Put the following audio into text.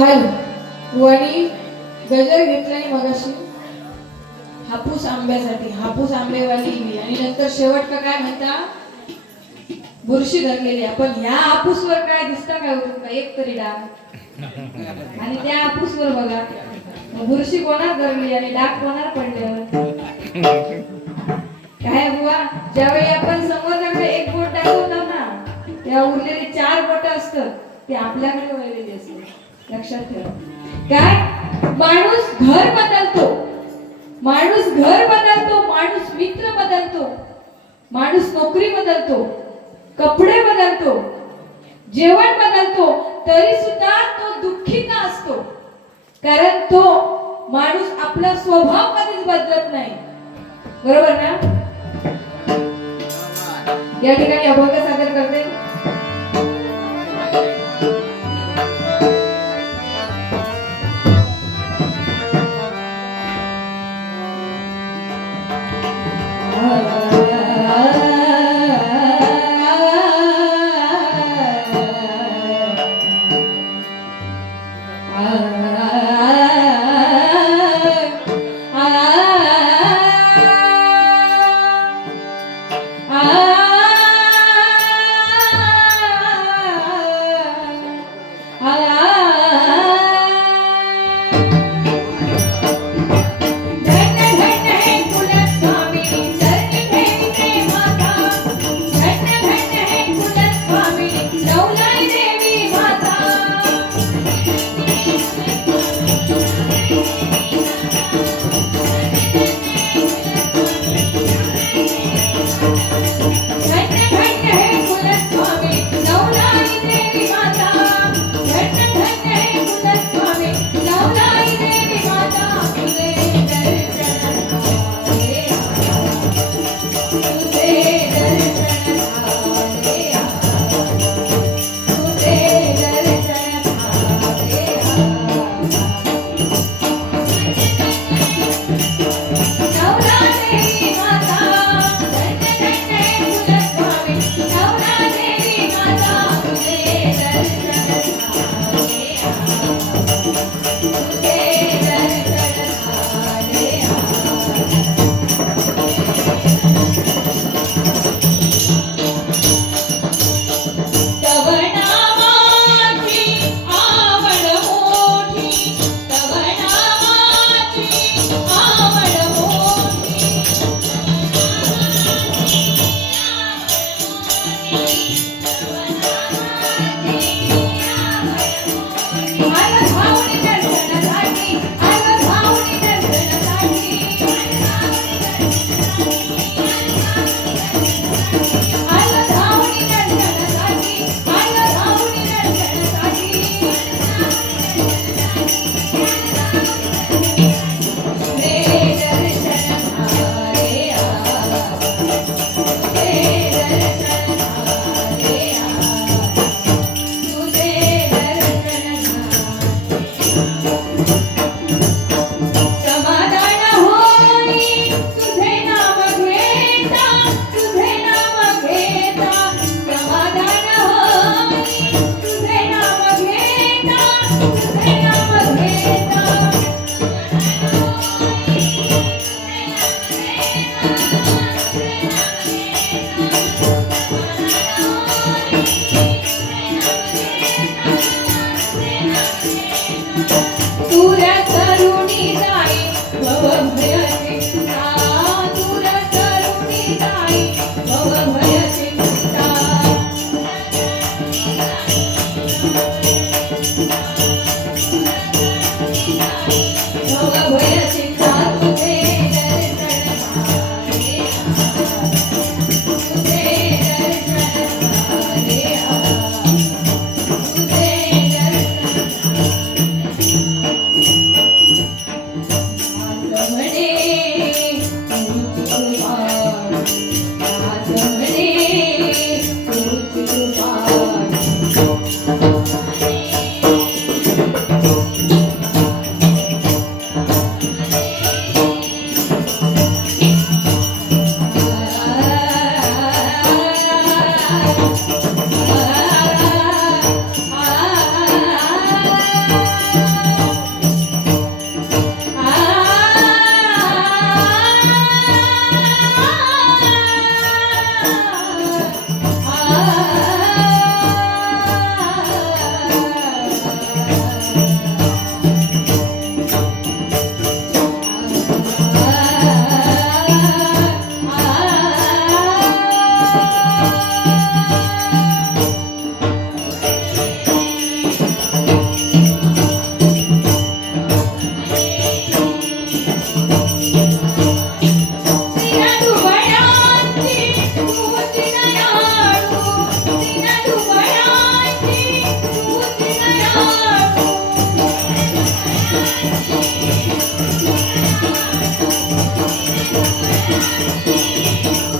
Hello Wani गजर घेतलाय मगाशी. हापूस आंब्यासाठी हापूस आंबेवाली इली. आणि नंतर शेवट का काय म्हणता? बुरशी धरलेली आपण ह्या हापूसवर काय दिसता काय होतं का हो एक तरी डाग. आणि त्या हापूसवर बघा. बुरशी कोणावर धरली आणि डाग कोणावर पडल्यावर? काय बुवा? ज्यावेळी आपण समोरच्याकडे एक बोट दाखवतो ना त्या उरलेले चार बोट असतात ते आपल्याकडे वळलेली असतात. लक्षात ठेवा. काय? माणूस घर बदलतो. माणूस घर बदलतो माणूस मित्र बदलतो माणूस नोकरी बदलतो कपडे बदलतो जेवण बदलतो तरी सुद्धा तो दुःखी का असतो. कारण तो माणूस आपला स्वभाव कधीच बदलत नाही. बरोबर ना? या ठिकाणी अभंग सादर करते. Música भयची जातुते Música